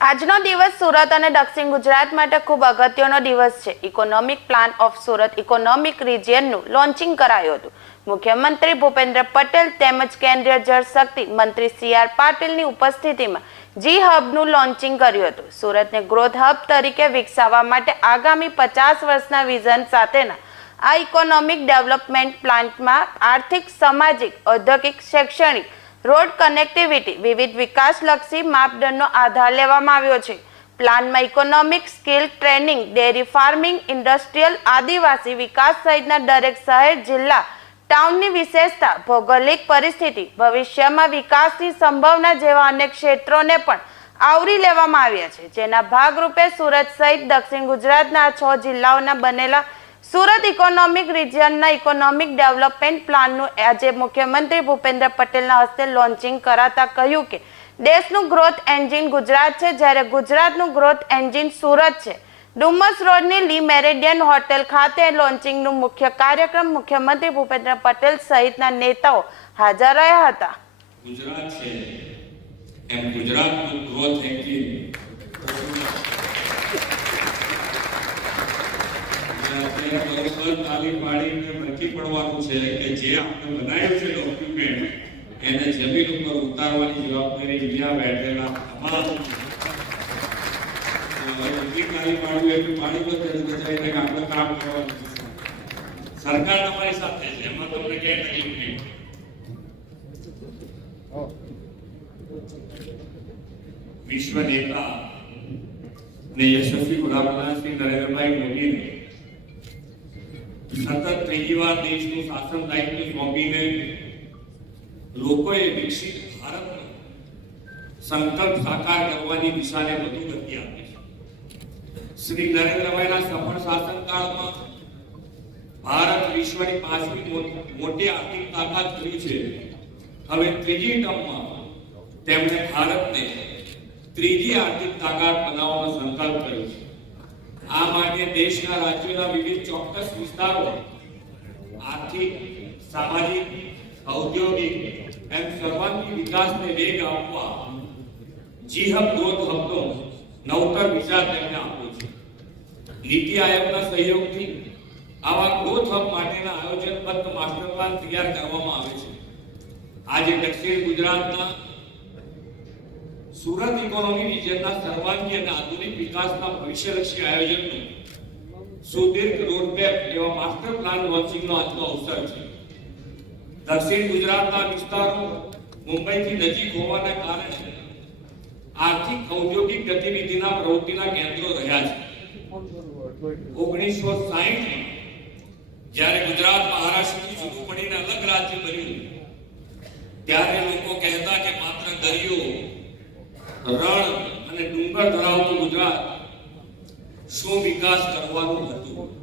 આજનો દિવસ સુરત અને દક્ષિણ ગુજરાત માટે ખૂબ અગત્યનો દિવસ છે. Economic plan of Surat economic રિજિયનનું launching કરાયું હતું. મુખ્યમંત્રી ભૂપેન્દ્ર પટેલ તેમજ કેન્દ્રીય જળશક્તિ મંત્રી સી આર પાટીલની ઉપસ્થિતિમાં જી હબનું લોન્ચિંગ કર્યું હતું. સુરતને ગ્રોથ હબ તરીકે વિકસાવવા માટે આગામી પચાસ વર્ષના વિઝન સાથેના આ ઇકોનોમિક ડેવલપમેન્ટ પ્લાન્ટમાં આર્થિક, સામાજિક, ઔદ્યોગિક, શૈક્ષણિક રોડ કનેક્ટિવિટી વિવિધ વિકાસલક્ષી માપદંડનો આધાર લેવામાં આવ્યો છે. પ્લાનમાં economic skill training dairy farming industrial આદિવાસી વિકાસ સહિતના દરેક શહેર, જિલ્લા ટાઉનની વિશેષતા, ભૌગોલિક પરિસ્થિતિ, ભવિષ્યમાં વિકાસની સંભાવના જેવા અનેક ક્ષેત્રોને પણ આવરી લેવામાં આવ્યા છે. જેના ભાગરૂપે સુરત સહિત દક્ષિણ ગુજરાતના છ જિલ્લાઓના બનેલા સુરત ઇકોનોમિક રિજિયનના ઇકોનોમિક ડેવલપમેન્ટ પ્લાનનું આજે મુખ્યમંત્રી ભૂપેન્દ્ર પટેલના હસ્તે લોન્ચિંગ કરાતા કહ્યું કે દેશનું ગ્રોથ એન્જિન ગુજરાત છે, જ્યારે ગુજરાતનું ગ્રોથ એન્જિન સુરત છે. ડુમસ રોડની લી મેરેડિયન હોટેલ ખાતે લોન્ચિંગનું મુખ્ય કાર્યક્રમ મુખ્યમંત્રી ભૂપેન્દ્ર પટેલ સહિતના નેતાઓ હાજર રહ્યા હતા. ગુજરાત છે. એમ ગુજરાતનું ગ્રોથ એન્જિન અત્યારે બરોબર તાલી પાડીને નક્કી પડવાનું છે કે જે આપણે બનાવ્યું છે ડોક્યુમેન્ટ એને જમીન ઉપર ઉતારવાની જવાબદારી અહીંયા બેઠેલા તમામ હવે એટલી તાલી પાડવી એટલી પાડી દો ત્યારે બચાવીને કે આપણે કામ કરવાનું છે. સરકાર તમારી સાથે છે એમાં તમને ક્યાંય તકલીફ નહીં વિશ્વ નેતા ને યશસ્વી વડાપ્રધાન શ્રી નરેન્દ્રભાઈ મોદીને સતત ત્રીજી વાર દેશનું શાસન દાયિત્વ સોંપીને લોકોએ વિકસિત ભારતનો સંકલ્પ સાકાર કરવાની દિશાને વધુ ગતિ આપી છે. શ્રી નરેન્દ્રભાઈના સફળ શાસનકાળમાં ભારત વિશ્વની પાંચમી મોટી આર્થિક તાકાત બન્યું છે. હવે ત્રીજી ટર્મમાં તેમણે ભારતને ત્રીજી આર્થિક તાકાત બનાવવાનો સંકલ્પ કર્યો છે. આ માટે દેશના રાજ્યોના વિવિધ ચોક્કસ વિસ્તારો આર્થિક, સામાજિક, ઔદ્યોગિક એમ સર્વાંગી વિકાસને વેગ આપવા જીહબ ગ્રોથ હબનો નવતર વિચાર તેમને આપ્યો છે. નીતિ આયોગના સહયોગથી આવા ગ્રોથ હબ માટેના આયોજનબદ્ધ માસ્ટર પ્લાન તૈયાર કરવામાં આવે છે. આજે દક્ષિણ ગુજરાતના સુરત ઇકોનોમી રિજનના સર્વાંગી અને આધુનિક વિકાસના ભવિષ્યલક્ષી આયોજનનું સુદીર્ઘ રોડમેપ એવા માસ્ટર પ્લાન લોન્ચિંગનો આજનો અવસર છે. દક્ષિણ ગુજરાતના વિસ્તારો મુંબઈથી નજીક હોવાના કારણે આર્થિક, ઔદ્યોગિક ગતિવિધિના પ્રવૃત્તિના કેન્દ્રો રહ્યા છે. ઓગણીસો સાહીઠ જ્યારે ગુજરાત મહારાષ્ટ્રથી જુદું પડીને અલગ રાજ્ય બન્યું, ત્યારે લોકો કહેતા કે માત્ર દરિયો રણ અને ડુંગર ધરાવતું ગુજરાત શું વિકાસ કરવાનું હતું?